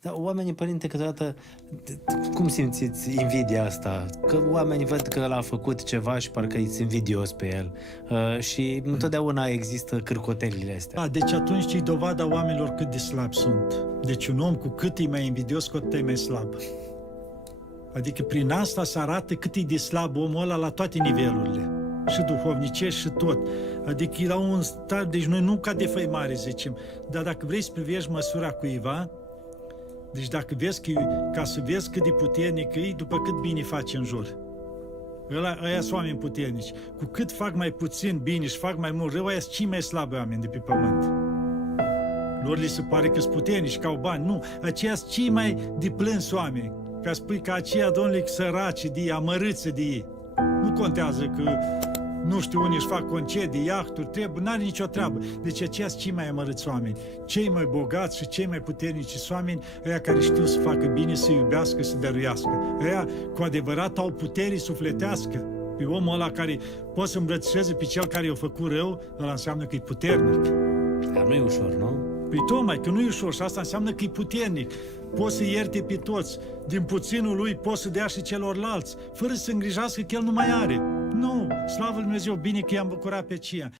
Dar oamenii, părinte, câteodată, cum simțiți invidia asta? Că oamenii văd că ăla a făcut ceva și parcă e invidios pe el. Și întotdeauna există cârcotelile astea. Deci atunci e dovada oamenilor cât de slabi sunt. Deci un om cu cât e mai invidios, cu atât e mai slab. Adică prin asta se arată cât e de slab omul ăla la toate nivelurile. Și duhovnicești și tot. Adică e la un start, deci noi nu ca defăimare zicem, dar dacă vrei să privești măsura cuiva, deci dacă vezi că, ca să vezi cât de puternic e, după cât bine face în jur. Ăia sunt oameni puternici. Cu cât fac mai puțin bine și fac mai mult rău, ăia sunt cei mai slabi oameni de pe pământ. Lor li se pare că sunt puternici, că au bani. Nu, aceia sunt cei mai de plâns oameni. Ca spui că aceia, domnule, săraci de ei, amărâți de ei. Nu contează că, nu știu, unii își fac concedii, iahturi, trebuie, n-are nicio treabă. Deci aceia sunt cei mai amărâți oameni. Cei mai bogați și cei mai puternici sunt oameni, ăia care știu să facă bine, să iubească, să dăruiască. Ăia cu adevărat au putere sufletească. Pe omul ăla care poate să îmbrățișeze pe cel care i-a făcut rău, ăla înseamnă că e puternic. Dar nu e ușor, nu? Păi tocmai, că nu e ușor și asta înseamnă că e puternic. Poți să ierte pe toți. Din puținul lui poți să dea și celorlalți, fără să se îngrijească că el nu mai are. Nu, slavă Lui Dumnezeu, bine că i-am bucurat pe aceea.